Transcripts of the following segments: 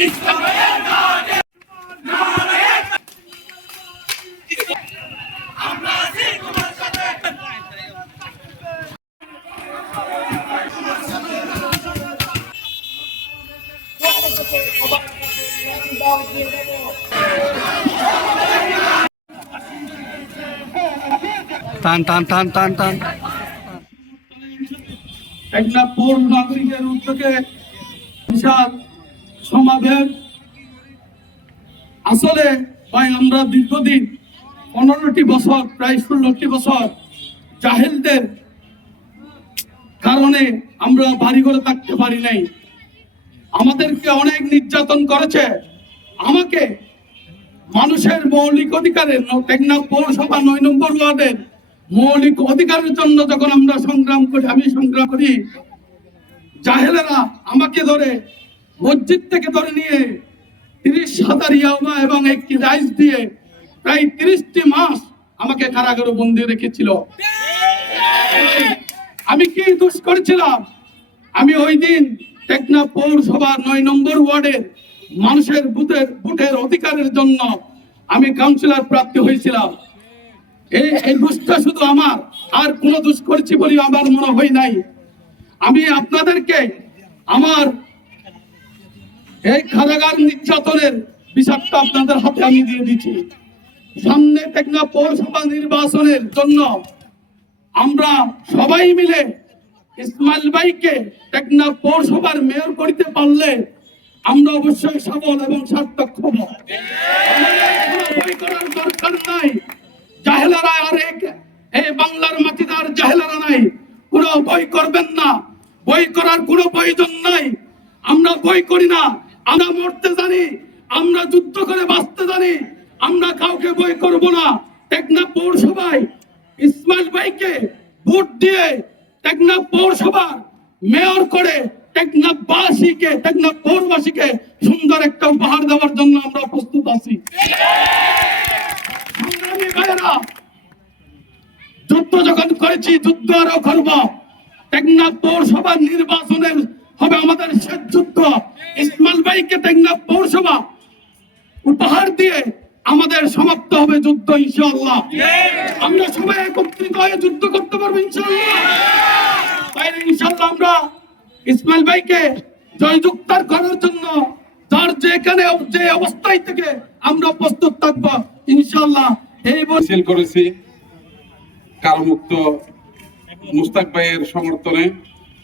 টান টান টান টান টান একটা পৌর নাগরিকের উদ্যোগে বিশাল সমাবেশ। আসলে ভাই আমরা দীর্ঘদিন 15টি বছর প্রায় 16টি বছর জাহেলদের কারণে আমরা বাড়ি ঘরে থাকতে পারি নাই। আমাদেরকে অনেক নির্যাতন করেছে। আমাকে মানুষের মৌলিক অধিকারের টেকনাফ পৌরসভা 9 নম্বর ওয়ার্ডের মৌলিক অধিকারের জন্য যখন আমরা সংগ্রাম করি, আমি সংগ্রাম করি, জাহেলেরা আমাকে ধরে মসজিদ থেকে ধরে নিয়ে 30,000 ইয়াবা এবং একটি রাইস দিয়ে প্রায় 30টি মাস আমাকে কারাগারে বন্দী রেখেছিল। আমি কি দোষ করেছিলাম? আমি ওই দিন টেকনাফ পৌরসভা 9 নম্বর ওয়ার্ডের মানুষের ভোটের অধিকারের জন্য আমি কাউন্সিলর প্রাপ্তি হয়েছিলাম। এই দোষটা শুধু আমার, আর কোন দোষ করেছি বলে আমার মনে হয় নাই। আমি আপনাদেরকে আমার এই কারাগার নির্যাতনের বিচারটা আপনাদের হাতে আমি দিয়ে দিচ্ছি। সামনে টেকনাফ পৌরসভা নির্বাচনের জন্য আমরা সবাই মিলে ইসমাইল ভাইকে টেকনাফ পৌরসভার মেয়র করতে পারলে আমরা অবশ্যই সফল এবং সার্থক হব। করার দরকার নাই। জাহেলারা আর এই বাংলার মাটিতে আর জাহেলারা নাই। কোনো বই করবেন না, বই করার কোনো প্রয়োজন নাই। আমরা বই করি না, আমরা মরতে জানি, আমরা যুদ্ধ করে বাঁচতে জানি। আমরা কাউকে বই করব না। টেকনাফ পৌরসভায় ইসমাইল ভাইকে ভোট দিয়ে টেকনাফ পৌরসভা মেয়র করে টেকনাফবাসীকে, টেকনাফ পৌরবাসীকে সুন্দর একটা উপহার দেওয়ার জন্য আমরা প্রস্তুত আছি। সংগ্রামী ভাইয়েরা, যুদ্ধ যখন করেছি, যুদ্ধ আরো করব। টেকনাফ পৌরসভা নির্বাচনের হবে আমাদের শেষ যুদ্ধ। ইসমাইল ভাইকে টেকনাফ পৌরসভা উপহার দিয়ে আমাদের সমাপ্ত হবে যুদ্ধ ইনশাআল্লাহ। আমরা সবাই একত্রিত হয়ে যুদ্ধ করতে পারবো ইনশাআল্লাহ। তাই ইনশাআল্লাহ আমরা ইসমাইল ভাইকে জয়যুক্ত করার জন্য যার যেখানে যে অবস্থায় থেকে আমরা প্রস্তুত থাকবো ইনশাআল্লাহ। এই মিছিল করেছি কারামুক্ত মুস্তাক ভাইয়ের সমর্থনে।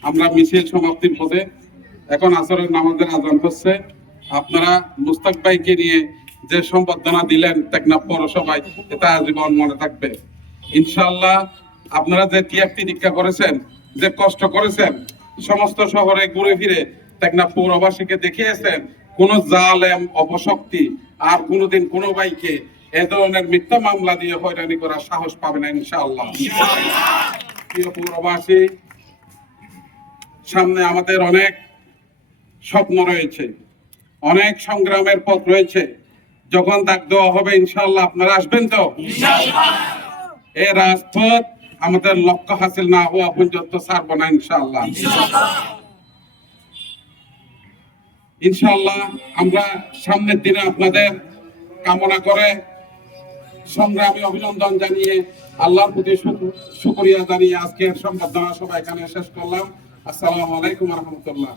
আমরা মিছিল সমাপ্তির পথে, এখন আসরের নামাজের আজান হচ্ছে। আপনারা মুস্তাক ভাইকে নিয়ে যে সম্বর্ধনা দিলেন টেকনাফ পৌরসভায়, এটা আজীবন মনে থাকবে ইনশাআল্লাহ। আপনারা যে ত্যাগ তিতিক্ষা করেছেন, যে কষ্ট করেছেন, সমস্ত শহরে ঘুরে ফিরে টেকনাফ পৌরবাসীকে দেখিয়েছেন কোন জালেম অপশক্তি আর কোনোদিন কোনো ভাইকে এ ধরনের মিথ্যা মামলা দিয়ে হয়রানি করার সাহস পাবে না ইনশাআল্লাহ। প্রিয় পৌরবাসী, সামনে আমাদের অনেক স্বপ্ন রয়েছে, অনেক সংগ্রামের পথ রয়েছে। যখন ডাক দেওয়া হবে ইনশাআল্লাহ আপনারা আসবেন তো ইনশাআল্লাহ। এই রাজপথ আমাদের লক্ষ্য হাসিল না হওয়া পর্যন্ত ছাড়বো না ইনশাআল্লাহ। ইনশাআল্লাহ আমরা সামনের দিনে আপনাদের কামনা করে সংগ্রামী অভিনন্দন জানিয়ে আল্লাহর প্রতি শুকরিয়া জানিয়ে আজকের সংবর্ধনা সভা এখানে শেষ করলাম। আসসালামু আলাইকুম ওয়া রাহমাতুল্লাহ।